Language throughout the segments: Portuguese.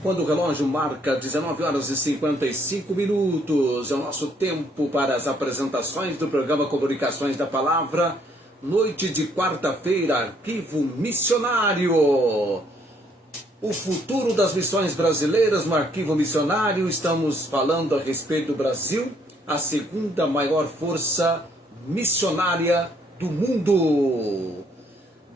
Quando o relógio marca 19 horas e 55 minutos, é o nosso tempo para as apresentações do programa Comunicações da Palavra, noite de quarta-feira, Arquivo Missionário. O futuro das missões brasileiras no Arquivo Missionário, estamos falando a respeito do Brasil, a segunda maior força missionária do mundo.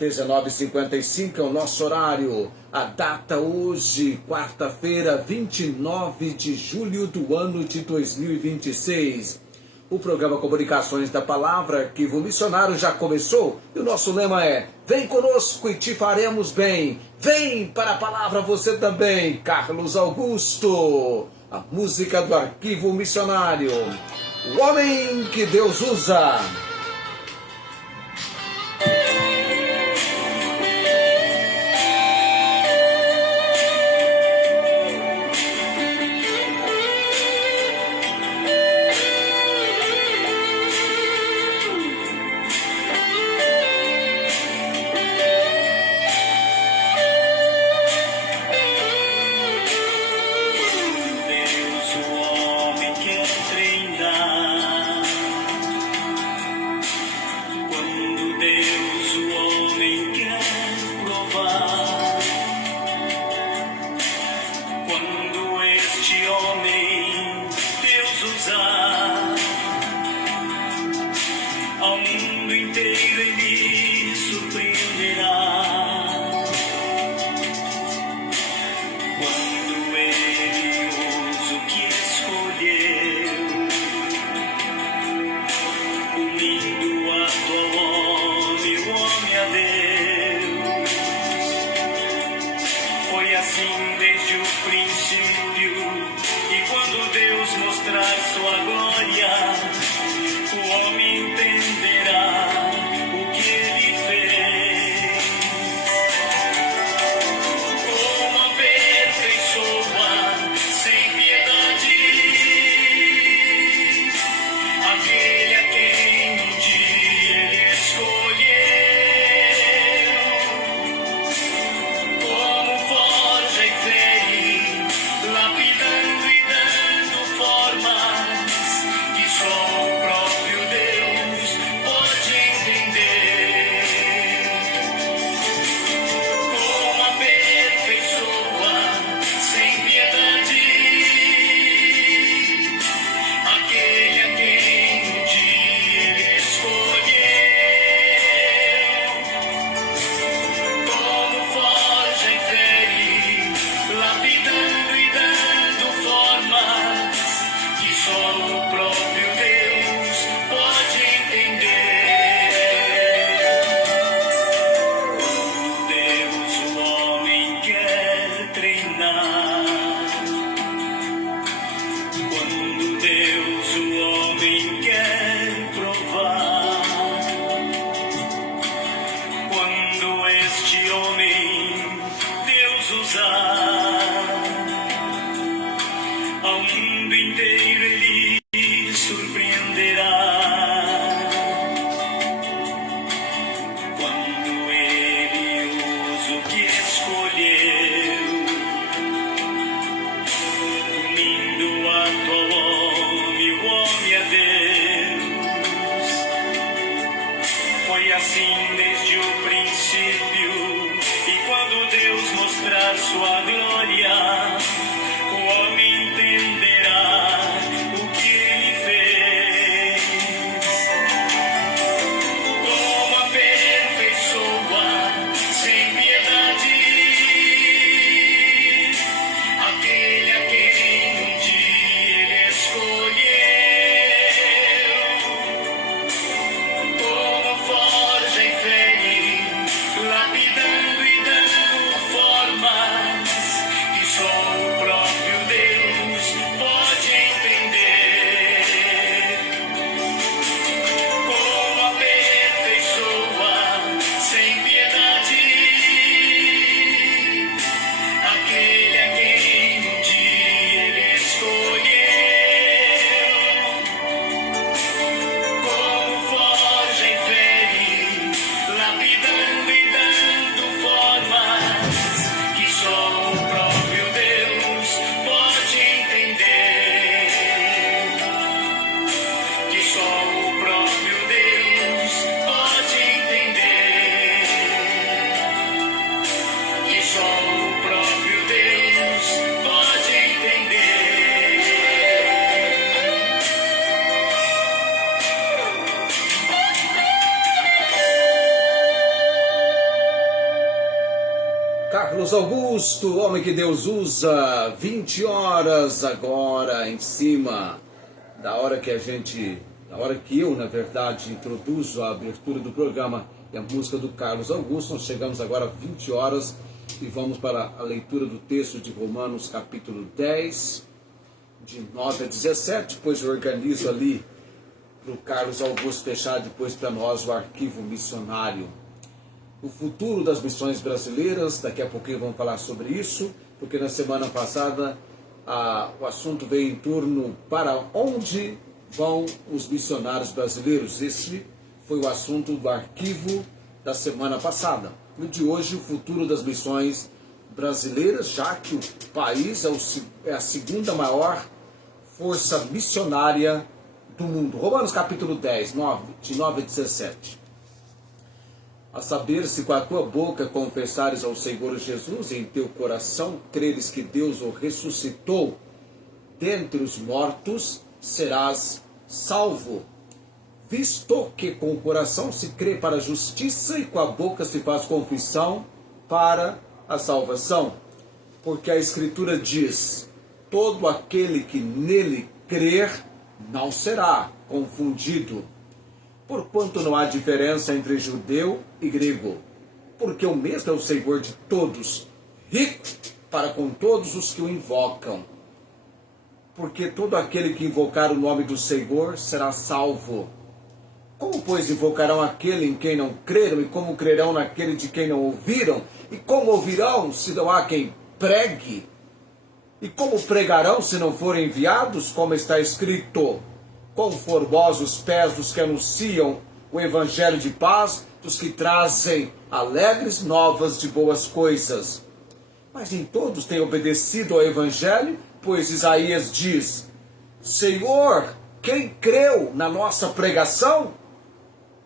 19h55 é o nosso horário. A data hoje, quarta-feira, 29 de julho do ano de 2026. O programa Comunicações da Palavra, Arquivo Missionário, já começou. E o nosso lema é: vem conosco e te faremos bem. Vem para a palavra você também. Carlos Augusto. A música do Arquivo Missionário. O homem que Deus usa. Lapidando e dando formas que só o próprio Deus pode entender. Carlos Augusto, homem que Deus usa, 20 horas agora em cima da hora que eu, na verdade, introduzo a abertura do programa e a música do Carlos Augusto. Nós chegamos agora a 20 horas e vamos para a leitura do texto de Romanos capítulo 10, de 9 a 17, depois eu organizo ali para o Carlos Augusto fechar depois para nós o arquivo missionário. O futuro das missões brasileiras, daqui a pouquinho vamos falar sobre isso, porque na semana passada o assunto veio em torno para onde vão os missionários brasileiros. Esse foi o assunto do arquivo da semana passada. No de hoje, o futuro das missões brasileiras, já que o país é a segunda maior força missionária do mundo. Romanos capítulo 10, de 9 a 17. A saber, se com a tua boca confessares ao Senhor Jesus e em teu coração creres que Deus o ressuscitou dentre os mortos, serás salvo. Visto que com o coração se crê para a justiça e com a boca se faz confissão para a salvação. Porque a Escritura diz: todo aquele que nele crer não será confundido. Porquanto não há diferença entre judeu e grego, porque o mesmo é o Senhor de todos, rico para com todos os que o invocam. Porque todo aquele que invocar o nome do Senhor será salvo. Como, pois, invocarão aquele em quem não creram, e como crerão naquele de quem não ouviram? E como ouvirão, se não há quem pregue? E como pregarão, se não forem enviados, como está escrito: quão formosos os pés dos que anunciam o evangelho de paz, dos que trazem alegres novas de boas coisas. Mas nem todos têm obedecido ao evangelho, pois Isaías diz: Senhor, quem creu na nossa pregação?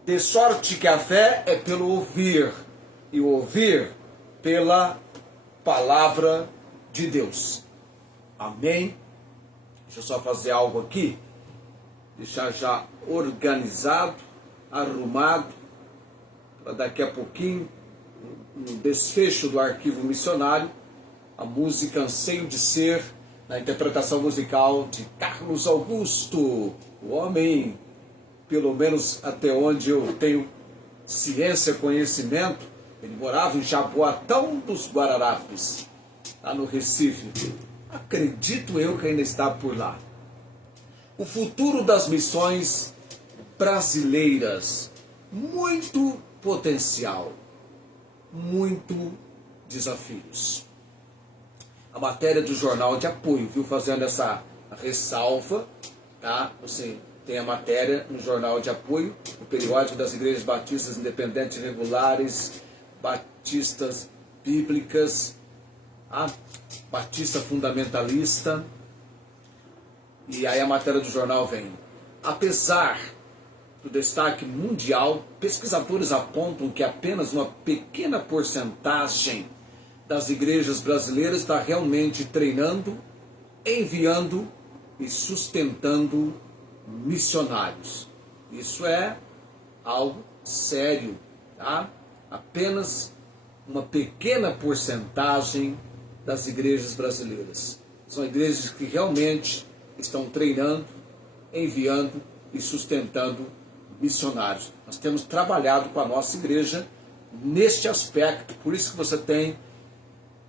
De sorte que a fé é pelo ouvir, e o ouvir pela palavra de Deus. Amém? Deixa eu só fazer algo aqui. Deixar já organizado, arrumado, para daqui a pouquinho, no desfecho do arquivo missionário, a música Anseio de Ser, na interpretação musical de Carlos Augusto, o homem, pelo menos até onde eu tenho ciência, conhecimento, ele morava em Jaboatão dos Guararapes, lá no Recife. Acredito eu que ainda está por lá. O futuro das missões brasileiras, muito potencial, muito desafios. A matéria do jornal de apoio, viu, fazendo essa ressalva, tá? Você tem a matéria no jornal de apoio, o periódico das igrejas batistas independentes regulares, batistas bíblicas, a batista fundamentalista. E aí a matéria do jornal vem: apesar do destaque mundial, pesquisadores apontam que apenas uma pequena porcentagem das igrejas brasileiras está realmente treinando, enviando e sustentando missionários. Isso é algo sério, tá? Apenas uma pequena porcentagem das igrejas brasileiras. São igrejas que realmente estão treinando, enviando e sustentando missionários. Nós temos trabalhado com a nossa igreja neste aspecto. Por isso que você tem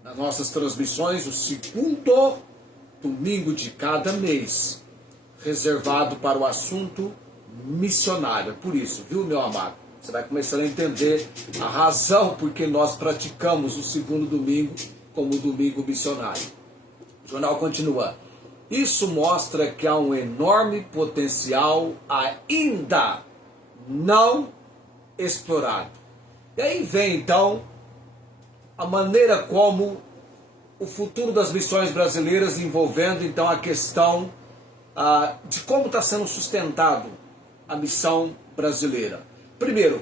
nas nossas transmissões o segundo domingo de cada mês reservado para o assunto missionário. Por isso, viu, meu amado? Você vai começar a entender a razão por que nós praticamos o segundo domingo como domingo missionário. O jornal continua: isso mostra que há um enorme potencial ainda não explorado. E aí vem então a maneira como o futuro das missões brasileiras, envolvendo então a questão de como está sendo sustentado a missão brasileira. Primeiro,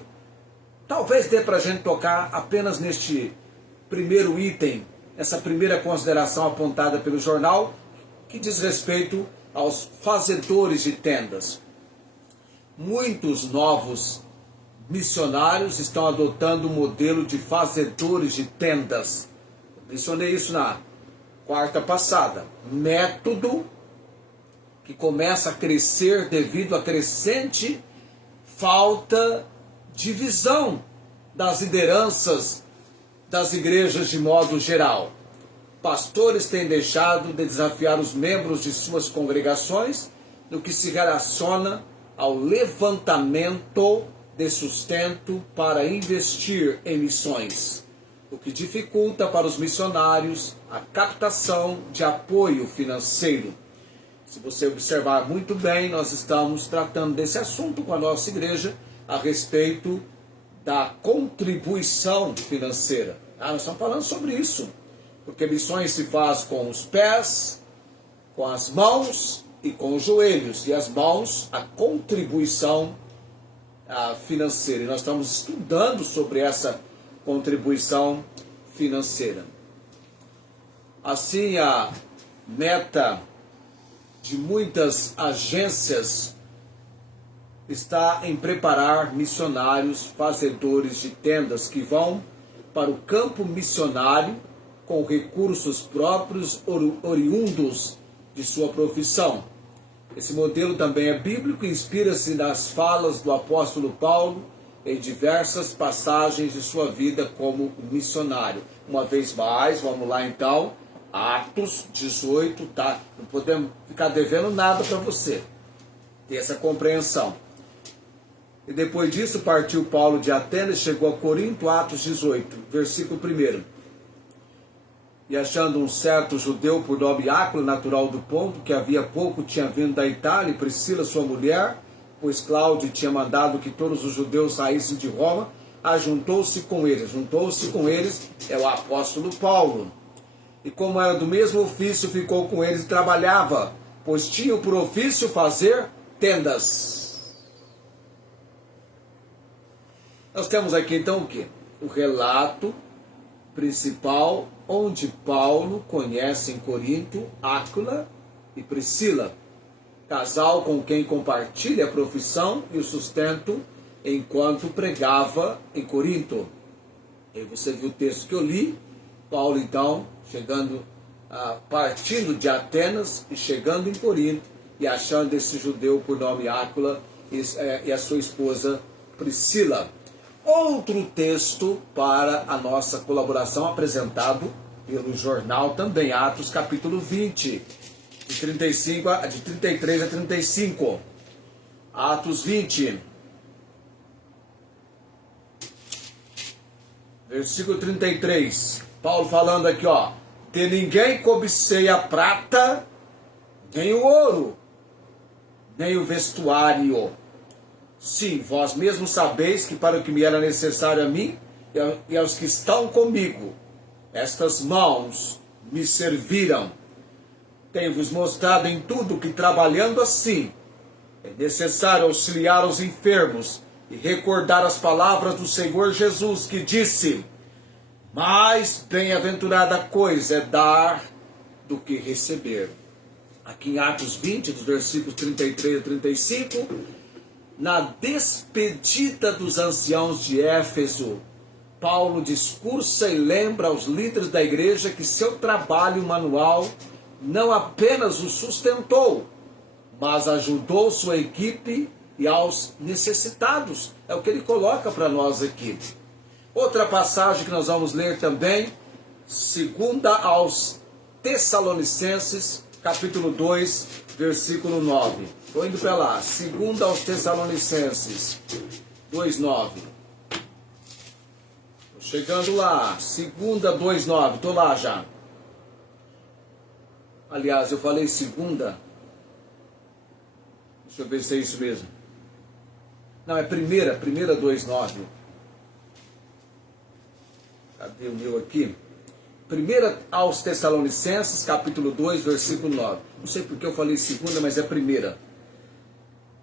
talvez dê para a gente tocar apenas neste primeiro item, essa primeira consideração apontada pelo jornal, que diz respeito aos fazedores de tendas. Muitos novos missionários estão adotando o modelo de fazedores de tendas. Eu mencionei isso na quarta passada. Método que começa a crescer devido à crescente falta de visão das lideranças das igrejas de modo geral. Pastores têm deixado de desafiar os membros de suas congregações no que se relaciona ao levantamento de sustento para investir em missões, o que dificulta para os missionários a captação de apoio financeiro. Se você observar muito bem, nós estamos tratando desse assunto com a nossa igreja a respeito da contribuição financeira. Nós estamos falando sobre isso, porque missões se faz com os pés, com as mãos e com os joelhos, e as mãos, a contribuição financeira. E nós estamos estudando sobre essa contribuição financeira. Assim, a meta de muitas agências está em preparar missionários fazedores de tendas que vão para o campo missionário com recursos próprios oriundos de sua profissão. Esse modelo também é bíblico e inspira-se nas falas do apóstolo Paulo em diversas passagens de sua vida como missionário. Uma vez mais, vamos lá então, Atos 18, tá? Não podemos ficar devendo nada para você ter essa compreensão. E depois disso partiu Paulo de Atenas e chegou a Corinto, Atos 18, versículo 1. E achando um certo judeu por nome Áquila, natural do Ponto, que havia pouco tinha vindo da Itália, e Priscila sua mulher, pois Cláudio tinha mandado que todos os judeus saíssem de Roma, ajuntou-se com eles. Juntou-se com eles é o apóstolo Paulo. E como era do mesmo ofício, ficou com eles e trabalhava, pois tinha por ofício fazer tendas. Nós temos aqui então o quê? O relato principal onde Paulo conhece em Corinto Áquila e Priscila, casal com quem compartilha a profissão e o sustento enquanto pregava em Corinto. E você viu o texto que eu li, Paulo então partindo de Atenas e chegando em Corinto e achando esse judeu por nome Áquila e a sua esposa Priscila. Outro texto para a nossa colaboração apresentado pelo jornal também, Atos capítulo 20, de 33 a 35. Atos 20, versículo 33. Paulo falando aqui, de ninguém cobicei a prata, nem o ouro, nem o vestuário. Sim, vós mesmos sabeis que para o que me era necessário a mim e aos que estão comigo, estas mãos me serviram. Tenho-vos mostrado em tudo que, trabalhando assim, é necessário auxiliar os enfermos e recordar as palavras do Senhor Jesus, que disse: mais bem-aventurada coisa é dar do que receber. Aqui em Atos 20, dos versículos 33 a 35, na despedida dos anciãos de Éfeso, Paulo discursa e lembra aos líderes da igreja que seu trabalho manual não apenas o sustentou, mas ajudou sua equipe e aos necessitados. É o que ele coloca para nós aqui. Outra passagem que nós vamos ler também, segunda aos Tessalonicenses, capítulo 2, versículo 9. Estou indo para lá. Segunda aos Tessalonicenses 2:9. Estou chegando lá. Segunda 2:9. Estou lá já. Aliás, eu falei segunda. Deixa eu ver se é isso mesmo. Não, é primeira 2:9. Cadê o meu aqui? Primeira aos Tessalonicenses, capítulo 2, versículo 9. Não sei porque eu falei segunda, mas é primeira.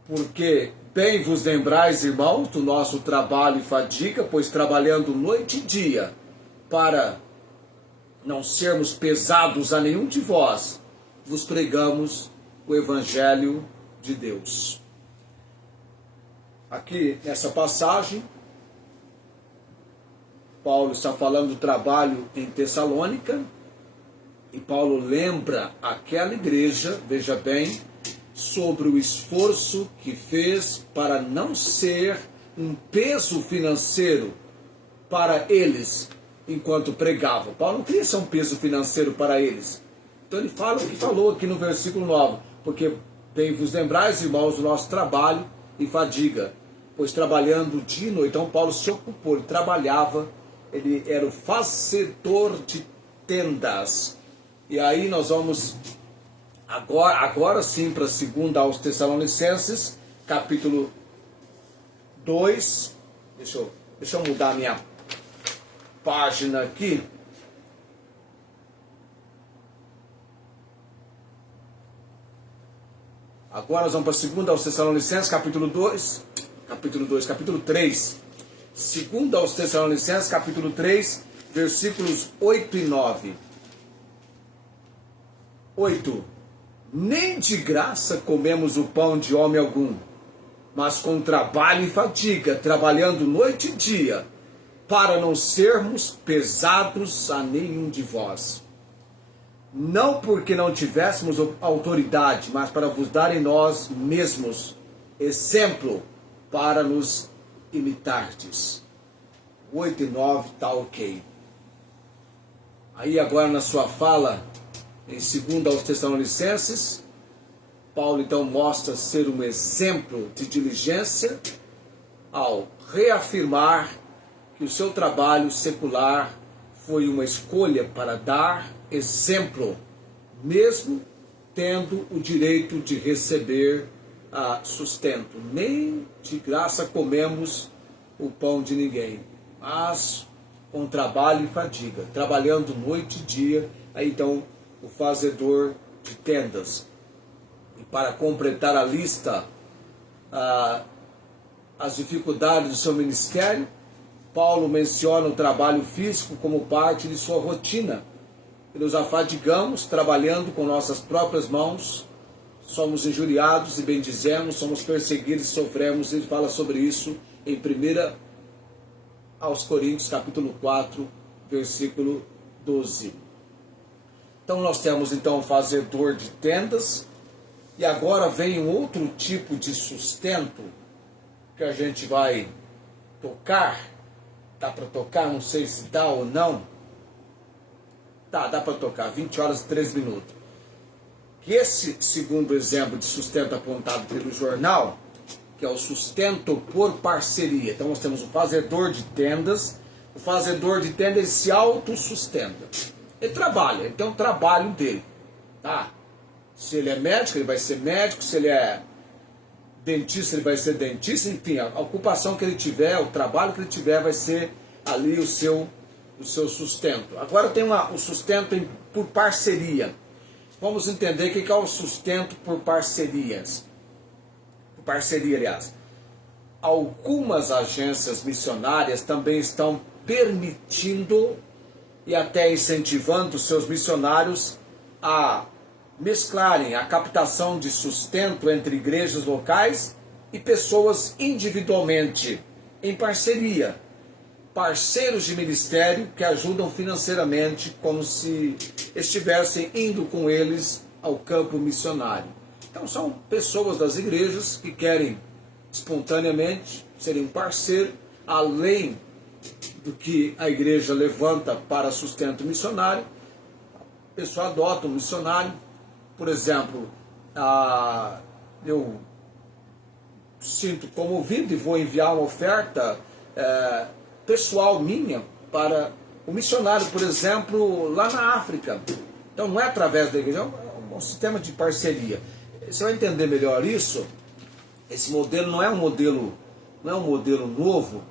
Porque bem vos lembrais, irmãos, do nosso trabalho e fadiga, pois trabalhando noite e dia para não sermos pesados a nenhum de vós, vos pregamos o Evangelho de Deus. Aqui nessa passagem, Paulo está falando do trabalho em Tessalônica, e Paulo lembra aquela igreja, veja bem, sobre o esforço que fez para não ser um peso financeiro para eles enquanto pregava. Paulo não queria ser um peso financeiro para eles. Então ele fala o que falou aqui no versículo 9, porque bem vos lembrais, irmãos, do nosso trabalho e fadiga, pois trabalhando dia e noite. Então Paulo se ocupou, ele trabalhava, ele era o fazedor de tendas. E aí nós vamos agora sim para 2 aos Tessalonicenses, capítulo 2. Deixa eu mudar a minha página aqui. Agora nós vamos para 2 aos Tessalonicenses, capítulo 3. 2 aos Tessalonicenses, capítulo 3, versículos 8 e 9. 8. Nem de graça comemos o pão de homem algum, mas com trabalho e fadiga, trabalhando noite e dia, para não sermos pesados a nenhum de vós. Não porque não tivéssemos autoridade, mas para vos dar em nós mesmos exemplo para nos imitardes. 8 e 9 está ok. Aí agora na sua fala, em 2 aos Tessalonicenses, Paulo então mostra ser um exemplo de diligência ao reafirmar que o seu trabalho secular foi uma escolha para dar exemplo, mesmo tendo o direito de receber sustento. Nem de graça comemos o pão de ninguém, mas com trabalho e fadiga, trabalhando noite e dia. Aí então o fazedor de tendas. E para completar a lista, as dificuldades do seu ministério, Paulo menciona o trabalho físico como parte de sua rotina. E nos afadigamos trabalhando com nossas próprias mãos, somos injuriados e bendizemos, somos perseguidos e sofremos. Ele fala sobre isso em 1 aos Coríntios, capítulo 4, versículo 12. Então nós temos então o fazedor de tendas, e agora vem um outro tipo de sustento que a gente vai tocar. Dá para tocar? Não sei se dá ou não. Dá para tocar, 20 horas e 3 minutos. Que esse segundo exemplo de sustento apontado pelo jornal, que é o sustento por parceria. Então nós temos o fazedor de tendas. O fazedor de tendas, ele se autossustenta. Ele trabalha, ele tem um trabalho dele. Tá? Se ele é médico, ele vai ser médico. Se ele é dentista, ele vai ser dentista. Enfim, a ocupação que ele tiver, o trabalho que ele tiver, vai ser ali o seu sustento. Agora tem o sustento por parceria. Vamos entender o que é o sustento por parcerias. Por parceria, aliás. Algumas agências missionárias também estão permitindo e até incentivando seus missionários a mesclarem a captação de sustento entre igrejas locais e pessoas individualmente, em parceria. Parceiros de ministério que ajudam financeiramente, como se estivessem indo com eles ao campo missionário. Então são pessoas das igrejas que querem espontaneamente serem parceiro, além do que a igreja levanta para sustento missionário. A pessoa adota um missionário. Por exemplo, eu sinto comovido e vou enviar uma oferta pessoal minha para o missionário, por exemplo, lá na África. Então não é através da igreja, é um sistema de parceria. Você vai entender melhor isso. Esse modelo não é um modelo novo.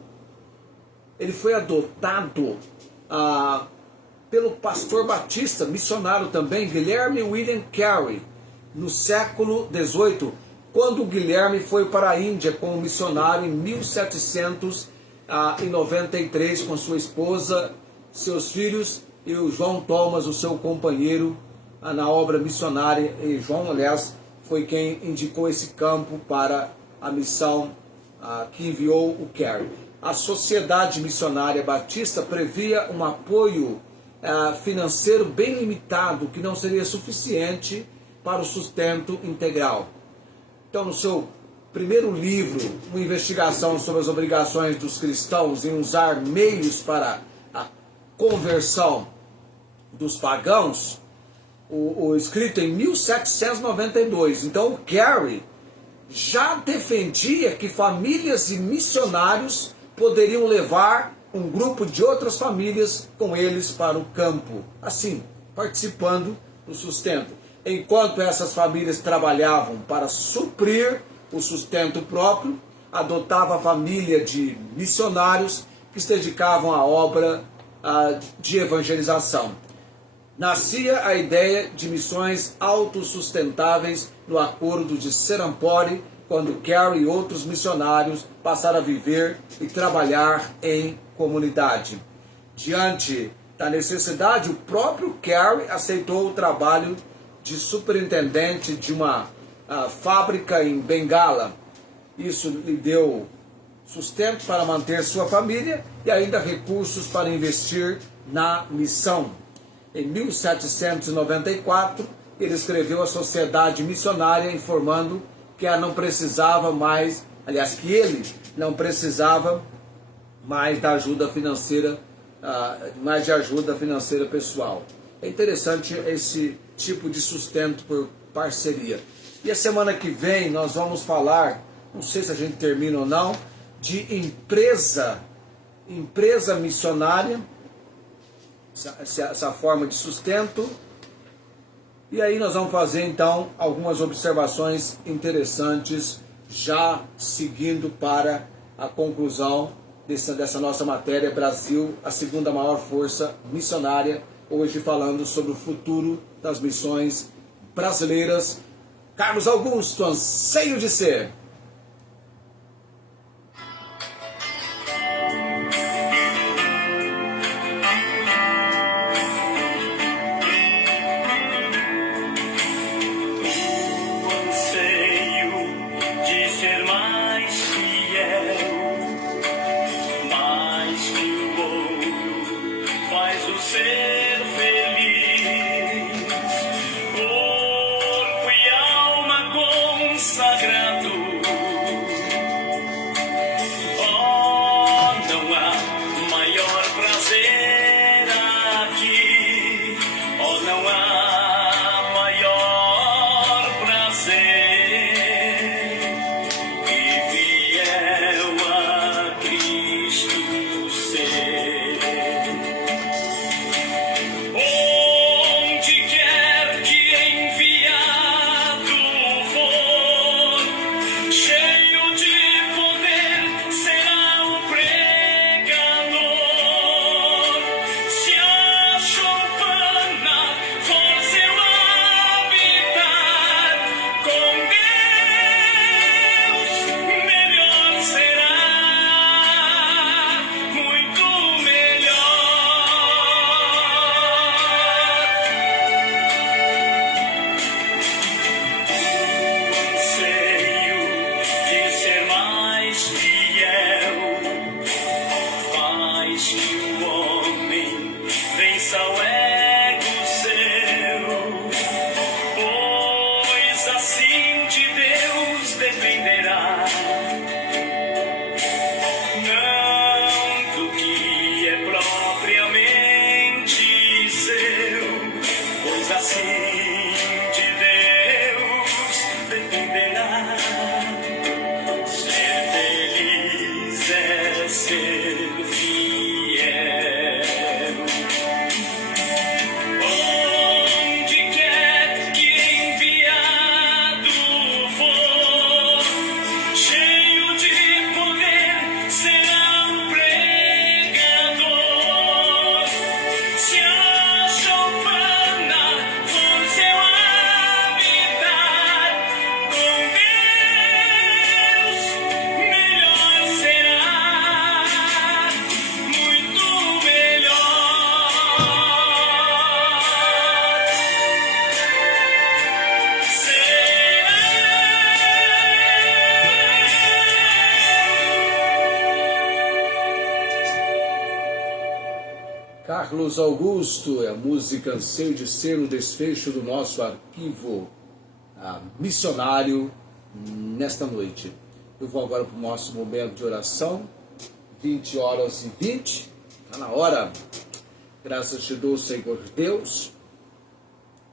Ele foi adotado pelo pastor batista, missionário também, Guilherme William Carey, no século XVIII, quando Guilherme foi para a Índia como missionário em 1793 com sua esposa, seus filhos e o João Thomas, o seu companheiro, na obra missionária. E João, aliás, foi quem indicou esse campo para a missão que enviou o Carey. A Sociedade Missionária Batista previa um apoio financeiro bem limitado, que não seria suficiente para o sustento integral. Então, no seu primeiro livro, uma investigação sobre as obrigações dos cristãos em usar meios para a conversão dos pagãos, o escrito em 1792. Então, o Carey já defendia que famílias e missionários poderiam levar um grupo de outras famílias com eles para o campo, assim, participando do sustento. Enquanto essas famílias trabalhavam para suprir o sustento próprio, adotava a família de missionários que se dedicavam à obra de evangelização. Nascia a ideia de missões autossustentáveis no Acordo de Serampore, quando Carey e outros missionários passaram a viver e trabalhar em comunidade. Diante da necessidade, o próprio Carey aceitou o trabalho de superintendente de uma fábrica em Bengala. Isso lhe deu sustento para manter sua família e ainda recursos para investir na missão. Em 1794, ele escreveu a Sociedade Missionária informando que ela não precisava mais, aliás, que ele não precisava mais da ajuda financeira, mais de ajuda financeira pessoal. É interessante esse tipo de sustento por parceria. E a semana que vem nós vamos falar, não sei se a gente termina ou não, de empresa missionária, essa forma de sustento. E aí nós vamos fazer então algumas observações interessantes, já seguindo para a conclusão dessa nossa matéria, Brasil, a segunda maior força missionária, hoje falando sobre o futuro das missões brasileiras. Carlos Augusto, anseio de ser. Carlos Augusto, é a música Anseio de Ser, o desfecho do nosso arquivo missionário nesta noite. Eu vou agora para o nosso momento de oração, 20h20, está na hora. Graças te dou, Senhor Deus,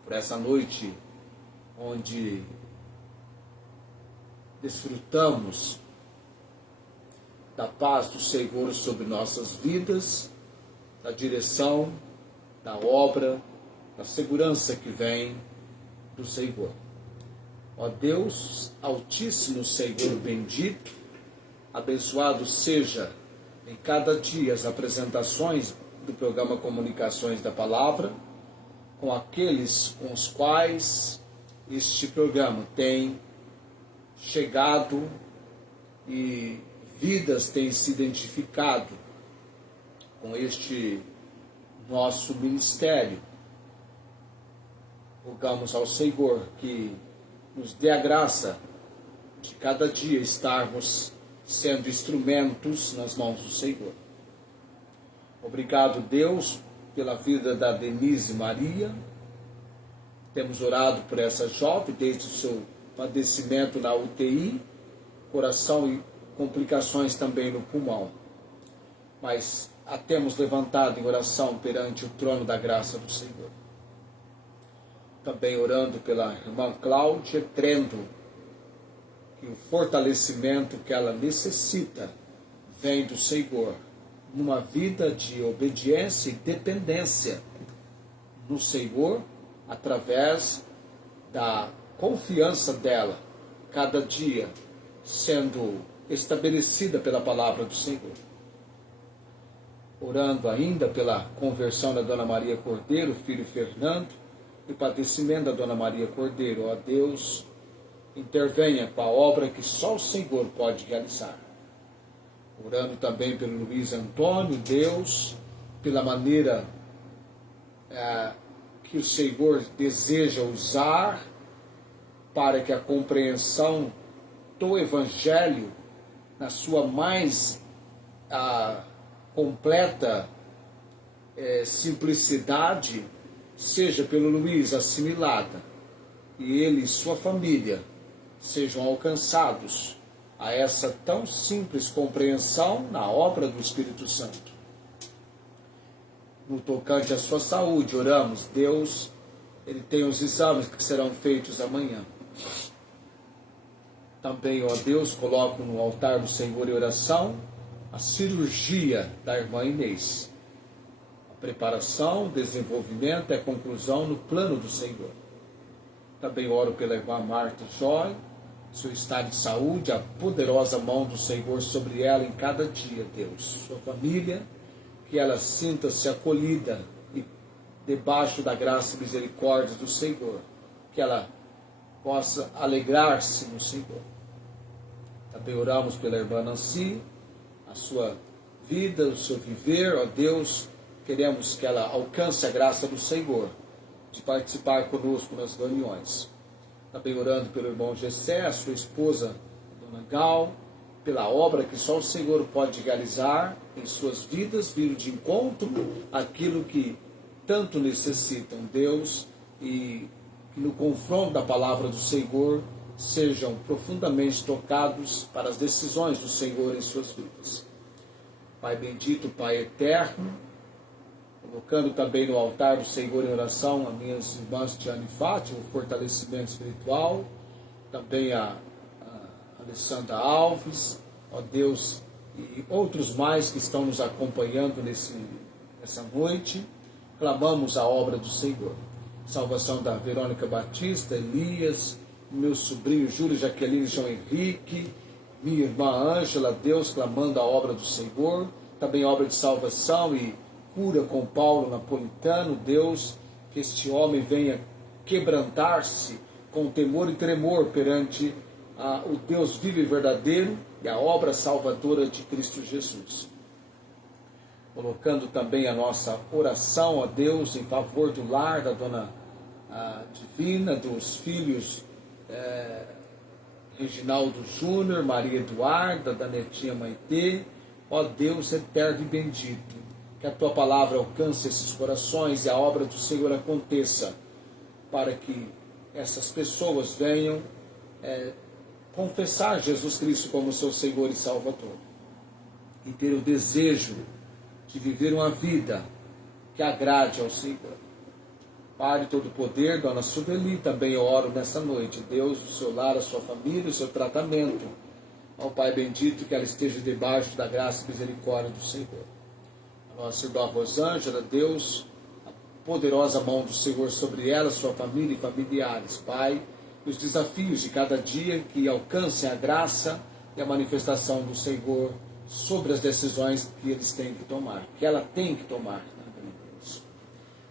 por essa noite onde desfrutamos da paz do Senhor sobre nossas vidas, da direção, da obra, da segurança que vem do Senhor. Ó Deus Altíssimo, Senhor bendito, abençoado seja em cada dia as apresentações do programa Comunicações da Palavra, com aqueles com os quais este programa tem chegado e vidas têm se identificado com este nosso ministério. Rogamos ao Senhor que nos dê a graça de cada dia estarmos sendo instrumentos nas mãos do Senhor. Obrigado, Deus, pela vida da Denise Maria. Temos orado por essa jovem desde o seu padecimento na UTI, coração e complicações também no pulmão. Mas a temos levantado em oração perante o trono da graça do Senhor. Também orando pela irmã Cláudia, crendo que o fortalecimento que ela necessita vem do Senhor, numa vida de obediência e dependência no Senhor, através da confiança dela, cada dia sendo estabelecida pela palavra do Senhor. Orando ainda pela conversão da Dona Maria Cordeiro, filho Fernando, e o padecimento da Dona Maria Cordeiro. Ó Deus, intervenha com a obra que só o Senhor pode realizar. Orando também pelo Luiz Antônio, Deus, pela maneira que o Senhor deseja usar para que a compreensão do Evangelho, na sua mais completa simplicidade, seja pelo Luiz assimilada e ele e sua família sejam alcançados a essa tão simples compreensão na obra do Espírito Santo. No tocante à sua saúde, oramos, Deus, ele tem os exames que serão feitos amanhã. Também, ó Deus, coloco no altar do Senhor em oração a cirurgia da irmã Inês. A preparação, o desenvolvimento e a conclusão no plano do Senhor. Também oro pela irmã Marta Joy, seu estado de saúde, a poderosa mão do Senhor sobre ela em cada dia, Deus. Sua família, que ela sinta-se acolhida e debaixo da graça e misericórdia do Senhor, que ela possa alegrar-se no Senhor. Também oramos pela irmã Nancy, a sua vida, o seu viver, ó Deus, queremos que ela alcance a graça do Senhor, de participar conosco nas reuniões. Também orando pelo irmão Gessé, a sua esposa, Dona Gal, pela obra que só o Senhor pode realizar em suas vidas, vir de encontro àquilo que tanto necessitam, Deus, e que no confronto da palavra do Senhor sejam profundamente tocados para as decisões do Senhor em suas vidas. Pai bendito, Pai eterno, colocando também no altar do Senhor em oração as minhas irmãs Tiane e Fátima, o fortalecimento espiritual, também a Alessandra Alves, ó Deus, e outros mais que estão nos acompanhando nessa noite, clamamos a obra do Senhor. Salvação da Verônica Batista, Elias, meu sobrinho Júlio, Jaqueline, João Henrique, minha irmã Ângela, Deus, clamando a obra do Senhor, também obra de salvação e cura com Paulo Napolitano, Deus, que este homem venha quebrantar-se com temor e tremor perante o Deus vivo e verdadeiro e a obra salvadora de Cristo Jesus. Colocando também a nossa oração a Deus em favor do lar da Dona Divina, dos filhos Reginaldo Júnior, Maria Eduarda, da netinha Maitê, ó Deus eterno e bendito, Que a tua palavra alcance esses corações e a obra do Senhor aconteça, para que essas pessoas venham confessar Jesus Cristo como seu Senhor e Salvador. E ter o desejo de viver uma vida que agrade ao Senhor. Pai de todo poder, Dona Sueli, também eu oro nessa noite. Deus, o seu lar, a sua família, o seu tratamento. Ó Pai bendito, que ela esteja debaixo da graça e misericórdia do Senhor. A nossa irmã Rosângela, Deus, a poderosa mão do Senhor sobre ela, sua família e familiares. Pai, e os desafios de cada dia que alcancem a graça e a manifestação do Senhor sobre as decisões que eles têm que tomar, que ela tem que tomar.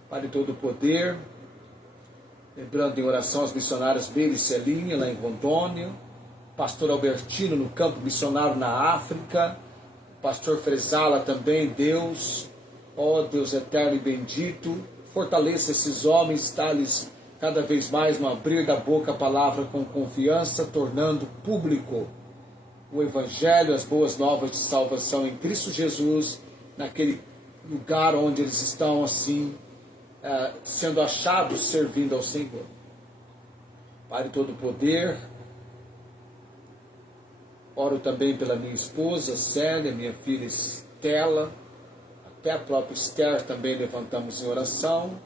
Pai de todo o poder, lembrando em oração as missionárias Beira e Celinha, lá em Rondônia, pastor Albertino no campo missionário na África, pastor Fresala também, Deus, ó Deus eterno e bendito, fortaleça esses homens, dá-lhes cada vez mais no abrir da boca a palavra com confiança, tornando público o Evangelho, as boas novas de salvação em Cristo Jesus, naquele lugar onde eles estão assim, sendo achados servindo ao Senhor. Pai de todo poder, oro também pela minha esposa Célia, minha filha Estela, até a própria Esther também levantamos em oração,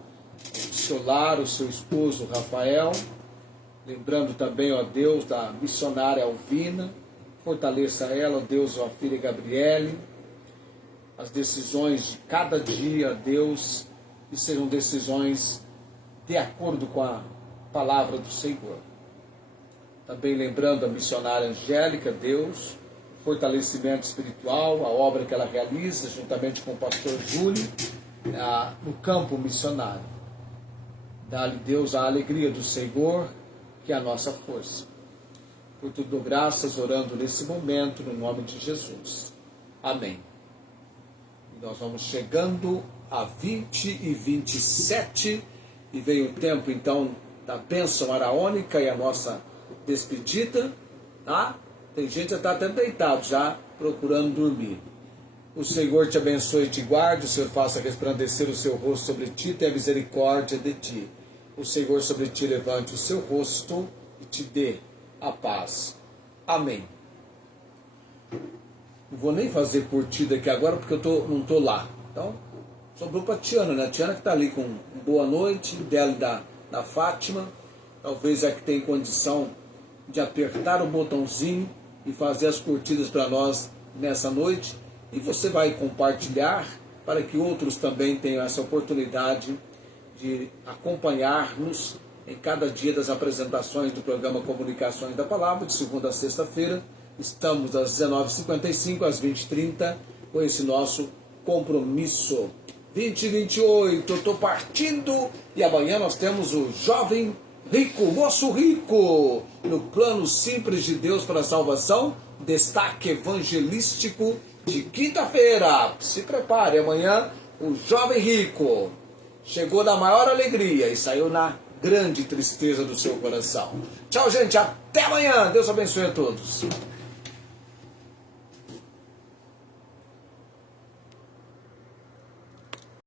o seu lar, o seu esposo Rafael, lembrando também, ó Deus, da missionária Alvina, fortaleça ela, ó Deus, ó filha Gabriele, as decisões de cada dia, Deus, e sejam decisões de acordo com a palavra do Senhor. Também lembrando a missionária Angélica, Deus, fortalecimento espiritual, a obra que ela realiza juntamente com o pastor Júlio, no campo missionário. Dá-lhe, Deus, a alegria do Senhor, que é a nossa força. Por tudo dou graças, orando nesse momento, no nome de Jesus. Amém. E nós vamos chegando a 20 e 27, e veio o tempo então da bênção araônica e a nossa despedida, tá? Tem gente que está até deitado já, procurando dormir. O Senhor te abençoe e te guarde, o Senhor faça resplandecer o seu rosto sobre ti e tenha misericórdia de ti. O Senhor sobre ti levante o seu rosto e te dê a paz. Amém. Não vou nem fazer curtida aqui agora porque eu não estou lá. Então, sobrou para a Tiana, né? A Tiana que está ali com boa noite, dela e da Fátima. Talvez é que tem condição de apertar o botãozinho e fazer as curtidas para nós nessa noite. E você vai compartilhar para que outros também tenham essa oportunidade de acompanhar-nos em cada dia das apresentações do programa Comunicações da Palavra, de segunda a sexta-feira. Estamos das 19h55 às 20h30 com esse nosso compromisso. 20 e 28, eu estou partindo e amanhã nós temos o jovem rico, moço rico, no plano simples de Deus para a salvação, destaque evangelístico de quinta-feira. Se prepare, amanhã o jovem rico chegou na maior alegria e saiu na grande tristeza do seu coração. Tchau, gente, até amanhã, Deus abençoe a todos.